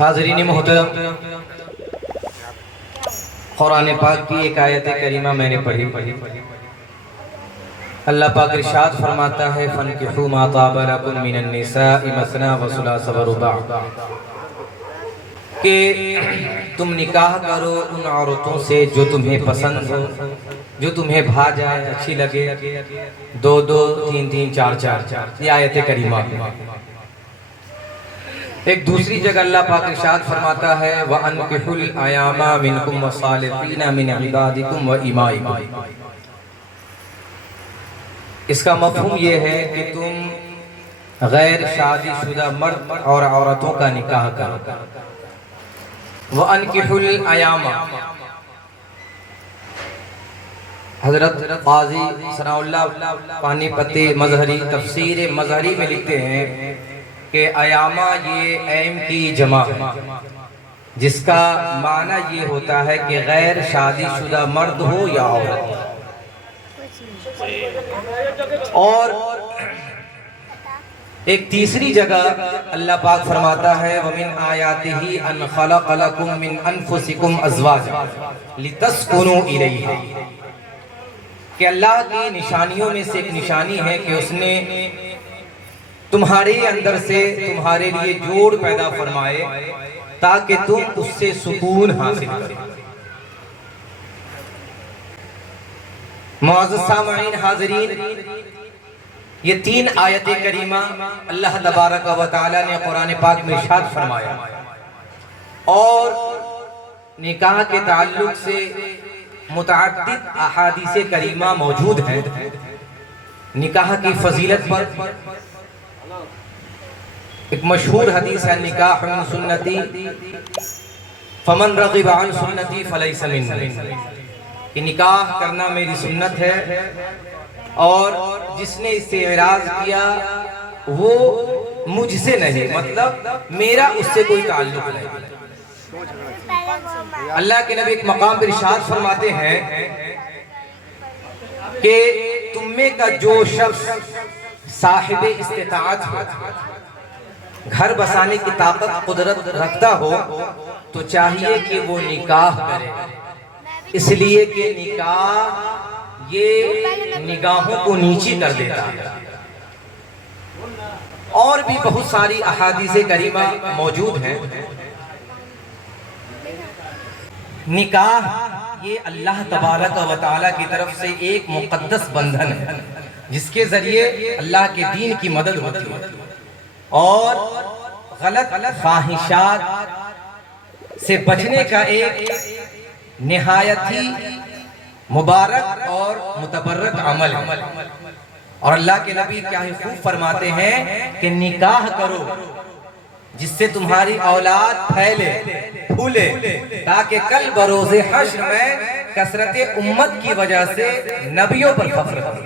حاضرین محترم، قرآن پاک کی ایک آیت کریمہ میں نے پڑھی۔ اللہ پاک ارشاد فرماتا ہے فَانْكِحُوا مَا طَابَ لَكُم مِّنَ النِّسَاءِ مَثْنَىٰ وَثُلَاثَ وَرُبَاعَ، کہ تم نکاح کرو ان عورتوں سے جو تمہیں پسند ہو، جو تمہیں بھا جائے، اچھی لگے، 2 2 3 3 4 4۔ یہ آیت کریمہ۔ ایک دوسری جگہ اللہ پاک ارشاد فرماتا ہے وَأَنْكِحُوا الْأَيَامَ مِنْكُمْ وَالصَّالِحِينَ مِنْ عِبَادِكُمْ وَإِمَائِكُمْ۔ اس کا مفہوم یہ ہے کہ تم غیر شادی شدہ مرد اور عورتوں کا نکاح کرو۔ وَأَنْكِحُوا الْأَيَامَ، حضرت قاضی ثناء اللہ پانی پتی مظہری تفسیر مظہری میں لکھتے ہیں کہ ایامہ یہ ایم کی جمع ہے، جس کا معنی یہ ہوتا ہے کہ غیر شادی شدہ مرد ہو یا عورت۔ اور ایک تیسری جگہ اللہ پاک فرماتا ہے وَمِنْ آيَاتِهِ أَنْ خَلَقَ لَكُم مِّنْ أَنفُسِكُمْ أَزْوَاجًا لِتَسْكُنُوا إِلَيْهَا، کہ اللہ کی نشانیوں میں سے ایک نشانی ہے کہ اس نے تمہارے اندر سے تمہارے لیے جوڑ پیدا فرمائے تاکہ تم اس سے سکون حاصل کرو۔ معزز سامعین حاضرین، یہ 3 آیت کریمہ اللہ تبارک و تعالی نے قرآن پاک میں ارشاد فرمایا، اور نکاح کے تعلق سے متعدد احادیث کریمہ موجود ہیں۔ نکاح کی فضیلت پر ایک مشہور حدیث ہے نکاح من سنتی فمن رغب عن سنتی فلیس منی، کہ نکاح کرنا میری سنت ہے اور جس نے اس سے اعراض کیا وہ مجھ سے نہیں، مطلب میرا اس سے کوئی تعلق نہیں۔ اللہ کے نبی ایک مقام پر ارشاد فرماتے ہیں کہ تم میں کا جو شخص صاحب استطاعت ہو، گھر بسانے کی طاقت قدرت رکھتا ہو، تو چاہیے کہ وہ نکاح کرے، اس لیے کہ نکاح یہ نگاہوں کو نیچی کر دیتا ہے۔ اور بھی بہت ساری احادیث کریمہ موجود ہیں۔ نکاح یہ اللہ تبارک و تعالی کی طرف سے ایک مقدس بندھن ہے جس کے ذریعے اللہ کے دین کی مدد ہوتی ہے اور غلط خواہشات سے بچنے کا ایک نہایت ہی مبارک اور متبرک عمل ہے۔ اور اللہ کے نبی کیا ہی خوب فرماتے ہیں کہ نکاح کرو جس سے تمہاری اولاد پھیلے پھولے، تاکہ کل بروز حشر میں کثرت امت کی وجہ سے نبیوں پر فخر کرو۔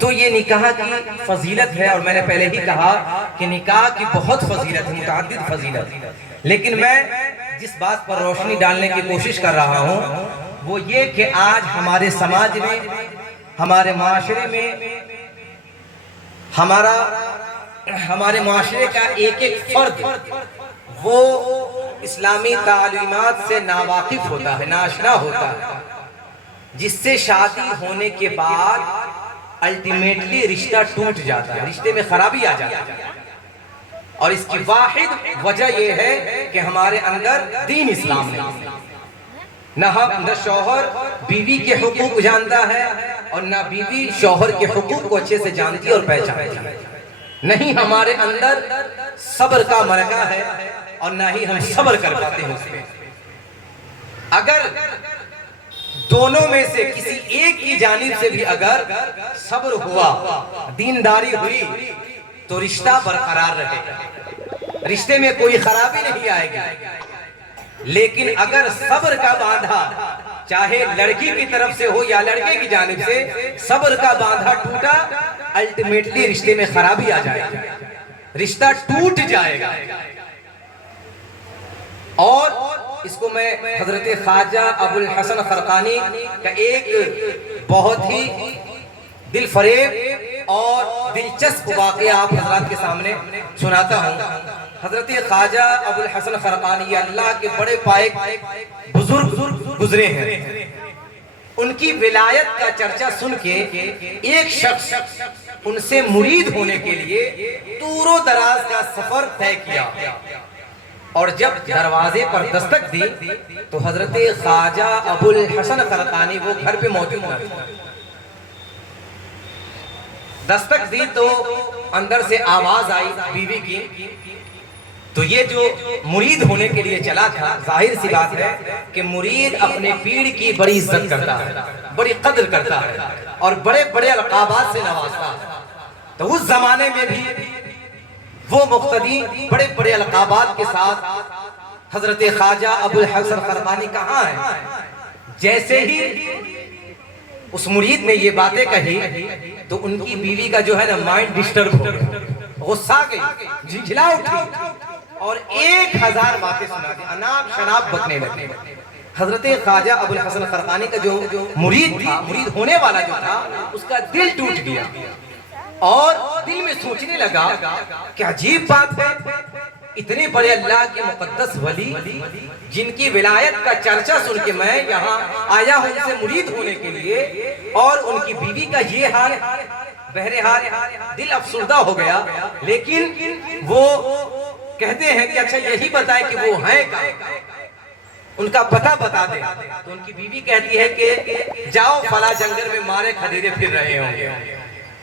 تو یہ نکاح کی فضیلت ہے، اور میں نے پہلے ہی کہا کہ نکاح کی بہت فضیلت ہے، متعدد فضیلت۔ لیکن میں جس بات پر روشنی ڈالنے کی کوشش کر رہا ہوں وہ یہ کہ آج ہمارے سماج میں، ہمارے معاشرے میں، ہمارے معاشرے کا ایک ایک فرد وہ اسلامی تعلیمات سے ناواقف ہوتا ہے، ناآشنا ہوتا ہے، جس سے شادی ہونے کے بعد الٹیمیٹلی رشتہ ٹوٹ جاتا ہے، رشتے میں خرابی آ جاتی ہے۔ اور اس کی واحد وجہ یہ ہے کہ ہمارے اندر دین اسلام نہیں ہے۔ نہ شوہر بیوی کے حقوق جانتا ہے اور نہ بیوی شوہر کے حقوق کو اچھے سے جانتی اور پہچانتی ہے۔ نہیں ہمارے اندر صبر کا مرکہ ہے اور نہ ہی ہم صبر کر پاتے ہیں اس میں۔ اگر دونوں میں سے کسی ایک کی جانب سے بھی اگر صبر ہوا، دینداری ہوئی، تو رشتہ برقرار رہے گا، رشتے میں کوئی خرابی نہیں آئے گی۔ لیکن اگر صبر کا باندھا، چاہے لڑکی کی طرف سے ہو یا لڑکے کی جانب سے، صبر کا باندھا ٹوٹا، الٹیمیٹلی رشتے میں خرابی آ جائے گی، رشتہ ٹوٹ جائے گا۔ اور اس کو میں حضرت خواجہ ابو الحسن خرقانی کا ایک بہت ہی دل فریب اور دلچسپ واقعہ آپ حضرات کے سامنے سناتا ہوں۔ حضرت خواجہ ابو الحسن خرقانی اللہ کے بڑے پائک بزرگ گزرے ہیں، ان کی ولایت کا چرچا سن کے ایک شخص ان سے مرید ہونے کے لیے دور و دراز کا سفر طے کیا، اور جب دروازے پر دستک دی تو حضرت خواجہ ابو الحسن خرقانی وہ گھر پہ موجود نہ تھے۔ دستک دی تو اندر سے آواز آئی بیوی کی، تو یہ جو مرید ہونے کے لیے چلا تھا، ظاہر سی بات ہے کہ مرید اپنے پیر کی بڑی عزت کرتا ہے، بڑی قدر کرتا ہے اور بڑے بڑے القابات سے نوازتا ہے۔ تو اس زمانے میں بھی وہ مقتدی بڑے بڑے القابات کے ساتھ حضرت خواجہ ابو الحسن خرقانی کہاں ہیں؟ جیسے ہی اس مرید نے یہ باتیں کہی تو ان کی بیوی کا جو ہے نا مائنڈ ڈسٹرب ہو گیا، غصہ گئی، جھنجھلا اٹھی اور 1000 باتیں سنا دی، اناپ شناپ بکنے لگے۔ حضرت خواجہ ابو الحسن خرقانی کا جو مرید تھا، مرید ہونے والا جو تھا، اس کا دل ٹوٹ گیا اور دل میں سوچنے لگا کہ عجیب بات ہے، اتنے بڑے اللہ کے مقدس ولی جن کی ولایت کا چرچا سن کے میں یہاں آیا ہوں ان سے مرید ہونے کے لیے، اور ان کی بیوی کا یہ حال، بہرحال دل افسردہ ہو گیا۔ لیکن وہ کہتے ہیں کہ اچھا یہی بتائیں کہ وہ ہیں کہاں، ان کا پتہ بتا دیں۔ تو ان کی بیوی کہتی ہے کہ جاؤ فلاں جنگل میں مارے کھدیرے پھر رہے ہوں گے،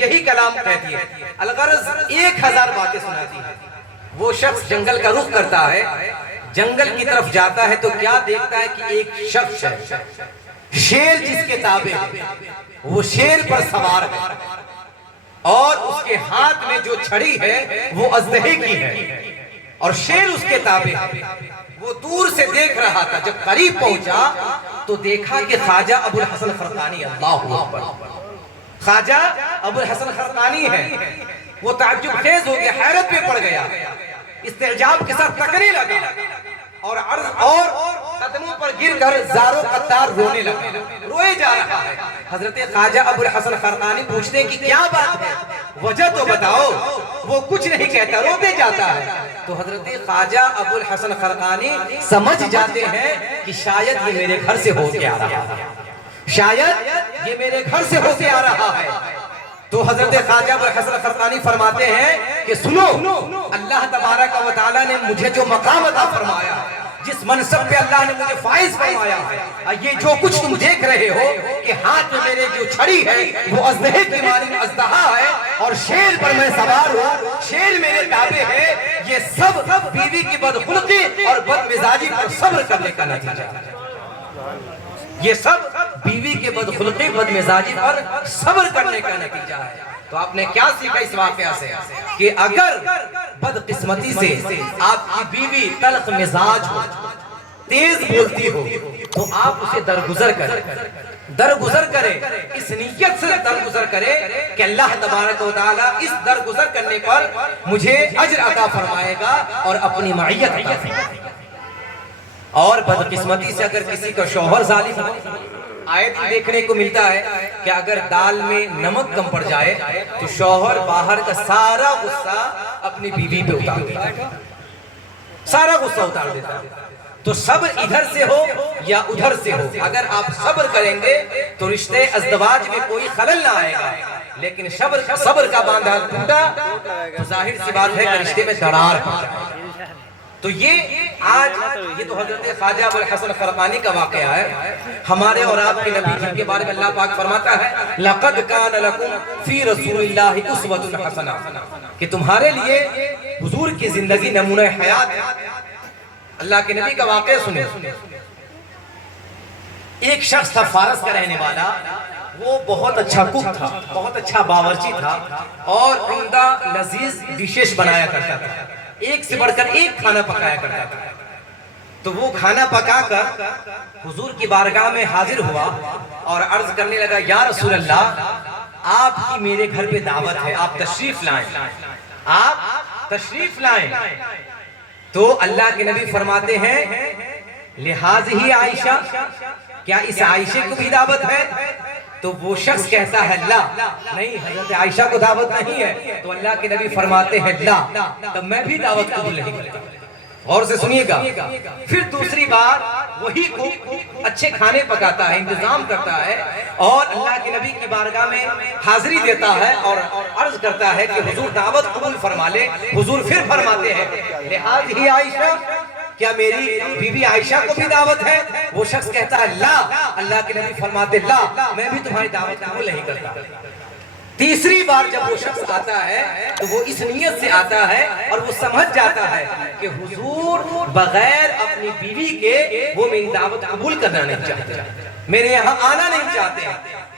یہی کلام کہتی ہے۔ الغرض 1000 باتیں سناتی ہے۔ وہ شخص جنگل کا رخ کرتا ہے، جنگل کی طرف جاتا ہے تو کیا دیکھتا ہے کہ ایک شخص ہے، شیر جس کے تابع ہے، وہ شیر پر سوار ہے اور اس کے ہاتھ میں جو چھڑی ہے وہ اژدہے کی ہے اور شیر اس کے تابع ہے۔ وہ دور سے دیکھ رہا تھا، جب قریب پہنچا تو دیکھا کہ خواجہ ابو الحسن خرقانی، اللہ اکبر، خواجہ ابو الحسن خرقانی ہے۔ وہ تعجب خیز ہو گیا، حیرت پہ پڑ گیا، استعجاب کے ساتھ تکنے لگا اور قدموں پر گر کر زاروں قطار رونے لگا، روئے جا رہا ہے۔ حضرت خواجہ ابو الحسن خرقانی پوچھتے کہ کیا بات ہے، وجہ تو بتاؤ۔ وہ کچھ نہیں کہتا، روتے جاتا ہے۔ تو حضرت خواجہ ابو الحسن خرقانی سمجھ جاتے ہیں کہ شاید یہ میرے گھر سے ہو کے آ رہا ہے، شاید یہ میرے گھر سے ہو کے آ رہا ہے۔ تو حضرت خواجہ ابو الحسن خرقانی فرماتے ہیں کہ سنو، اللہ تبارک و تعالیٰ نے مجھے جو مقام عطا فرمایا، جس منصب پہ اللہ نے مجھے فائز فرمایا ہے، یہ جو کچھ تم دیکھ رہے ہو کہ ہاتھ میں میرے جو چھڑی ہے وہ اژدہے کی مانند اژدہا ہے اور شیر پر میں سوار ہوں، شیر میرے تابع ہے، یہ سب بیوی کی بدخلقی اور بدمزاجی پر صبر کرنے کا نتیجہ ہے۔ یہ سب بیوی کے بدخلقی بدمزاجی پر صبر کرنے کا نتیجہ ہے۔ تو آپ نے کیا سیکھا اس واقعہ سے کہ اگر بدقسمتی سے آپ کی بیوی تلخ مزاج ہو، تیز بولتی ہو، تو آپ اسے درگزر کریں، اس نیت سے درگزر کریں کہ اللہ تبارک و تعالیٰ اس درگزر کرنے پر مجھے اجر عطا فرمائے گا اور اپنی معیت عطا فرمائے گا۔ اور بدقسمتی سے اگر کسی کا شوہر ظالم ہو، آیت دیکھنے کو ملتا ہے کہ اگر دال میں نمک کم پڑ جائے تو شوہر باہر کا سارا غصہ اپنی بیوی پہ اتار دیتا ہے، سارا غصہ اتار دیتا ہے۔ تو صبر ادھر سے ہو یا ادھر سے ہو، اگر آپ صبر کریں گے تو رشتے ازدواج میں کوئی خلل نہ آئے گا، لیکن صبر کا باندھا ٹوٹا تو ظاہر سی بات ہے کہ رشتے میں درار پڑ جائے گا۔ تو یہ تو حضرت خواجہ ابو الحسن خرقانی کا واقعہ ہے۔ ہمارے اور آپ کے نبی جن کے بارے میں اللہ پاک فرماتا ہے لَقَدْ كَانَ لَكُمْ فِي رَسُولِ اللَّهِ أُسْوَةٌ حَسَنَةٌ، کہ تمہارے لیے حضور کی زندگی نمونہ حیات ہے۔ اللہ کے نبی کا واقعہ سنیں۔ ایک شخص تھا فارس کا رہنے والا، وہ بہت اچھا کوک تھا، بہت اچھا باورچی تھا اور عمدہ لذیذ ڈشز بنایا کرتا تھا، ایک سے بڑھ کر ایک کھانا پکایا کرتا تھا۔ تو وہ کھانا پکا کر حضور کی بارگاہ میں حاضر ہوا اور عرض کرنے لگا یا رسول اللہ، آپ کی میرے گھر پہ دعوت ہے، آپ تشریف لائیں، آپ تشریف لائیں۔ تو اللہ کے نبی فرماتے ہیں لحاظ ہی عائشہ، کیا اس عائشہ کو بھی دعوت ہے؟ تو وہ شخص کہتا ہے لا نہیں، حضرت عائشہ کو دعوت نہیں ہے، تو اللہ کے نبی فرماتے ہیں لا، تب میں بھی دعوت قبول نہیں کرتا۔ غور سے سنیے گا۔ پھر دوسری بار وہی کو اچھے کھانے پکاتا ہے، انتظام کرتا ہے، اور اللہ کے نبی کی بارگاہ میں حاضری دیتا ہے اور عرض کرتا ہے کہ حضور دعوت قبول فرما لے۔ حضور پھر فرماتے ہیں لحاظ ہی عائشہ، کیا میری بی بی عائشہ کو بھی دعوت ہے؟ وہ شخص کہتا ہے لا، اللہ کے نبی فرماتے لا، میں بھی تمہاری دعوت قبول نہیں کرتا۔ تیسری بار جب وہ شخص آتا ہے تو وہ اس نیت سے آتا ہے اور وہ سمجھ جاتا ہے کہ حضور بغیر اپنی بیوی کے وہ میری دعوت قبول کرنا نہیں چاہتے، میرے یہاں آنا نہیں چاہتے۔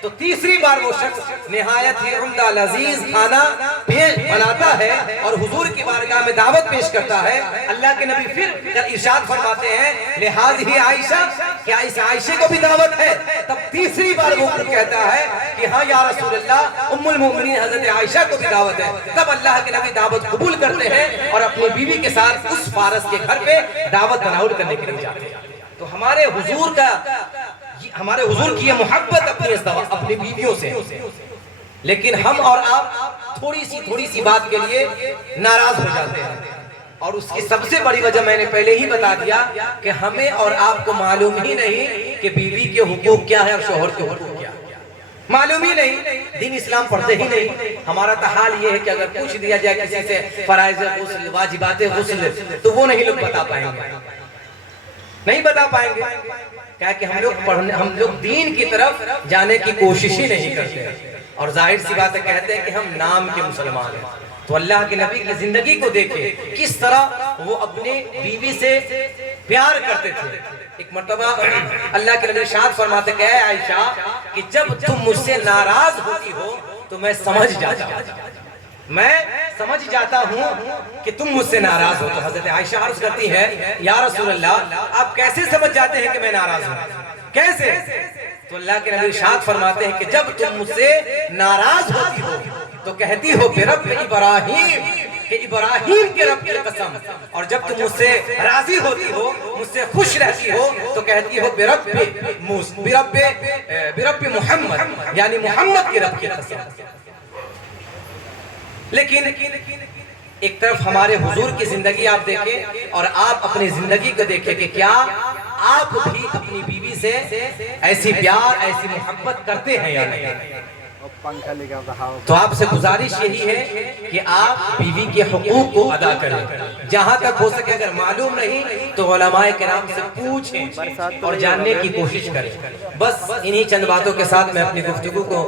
تو تیسری بار وہ شخص نہایت ہی عمدہ لذیذ کھانا بناتا ہے اور حضور کی بارگاہ میں دعوت پیش کرتا ہے۔ اللہ کے نبی پھر ارشاد فرماتے ہیں لحاظ ہی عائشہ، کیا اس عائشہ کو بھی دعوت ہے؟ تب تیسری بار وہ کہتا ہے کہ ہاں یا رسول اللہ، ام المومنین حضرت عائشہ کو بھی دعوت ہے۔ تب اللہ کے نبی دعوت قبول کرتے ہیں اور اپنی بیوی کے ساتھ اس فارس کے گھر پہ دعوت تناول کرنے کے لیے جاتے ہیں۔ تو ہمارے حضور کی یہ محبت اپنی بیویوں سے، لیکن ہم اور آپ تھوڑی سی بات کے لیے ناراض ہو جاتے ہیں، اور اس کی سب سے بڑی وجہ میں نے پہلے ہی بتا دیا کہ ہمیں اور آپ کو معلوم ہی نہیں کہ بیوی کے حقوق کیا ہے اور شوہر کے حقوق کیا ہے، معلوم ہی نہیں، دین اسلام پڑھتے ہی نہیں۔ ہمارا تو حال یہ ہے کہ اگر پوچھ دیا جائے کسی سے فرائض غسل، واجبات غسل، تو وہ نہیں لوگ بتا پائیں گے، نہیں بتا پائیں گے، کیا کہ ہم لوگ دین کی طرف جانے کی کوشش ہی نہیں کرتے، اور ظاہر سی بات ہے کہتے ہیں کہ ہم نام کے مسلمان ہیں۔ تو اللہ کے نبی کی زندگی کو دیکھیں کس طرح وہ اپنے بیوی سے پیار کرتے تھے۔ ایک مرتبہ اللہ کے نبی ارشاد فرماتے کہ اے عائشہ کہ جب تم مجھ سے ناراض ہوتی ہو تو میں سمجھ جاتا ہوں کہ تم مجھ سے ناراض ہو۔ تو حضرت عائشہ عرض کرتی ہے یا رسول اللہ، آپ کیسے سمجھ جاتے ہیں کہ میں ناراض ہوں، کیسے؟ تو اللہ کے نبی ارشاد فرماتے ہیں کہ جب تم مجھ سے ناراض ہوتی ہو تو کہتی ہو برب ابراہیم، کہ ابراہیم کے رب کی قسم، اور جب تم مجھ سے راضی ہوتی ہو، مجھ سے خوش رہتی ہو تو کہتی ہو برب محمد، یعنی محمد کے رب کی قسم۔ لیکن ایک طرف ہمارے حضور کی زندگی آپ دیکھیں اور آپ اپنی زندگی کو دیکھیں کہ کیا آپ بھی اپنی بیوی سے ایسی پیار، ایسی محبت کرتے ہیں یا نہیں؟ تو آپ سے گزارش یہی ہے کہ آپ بیوی کے حقوق کو ادا کریں، جہاں تک ہو سکے اگر معلوم نہیں تو علماء کرام سے پوچھیں اور جاننے کی کوشش کریں۔ بس انہی چند باتوں کے ساتھ میں اپنی گفتگو کو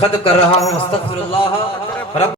ختم کر رہا ہوں۔ استغفر اللہ رب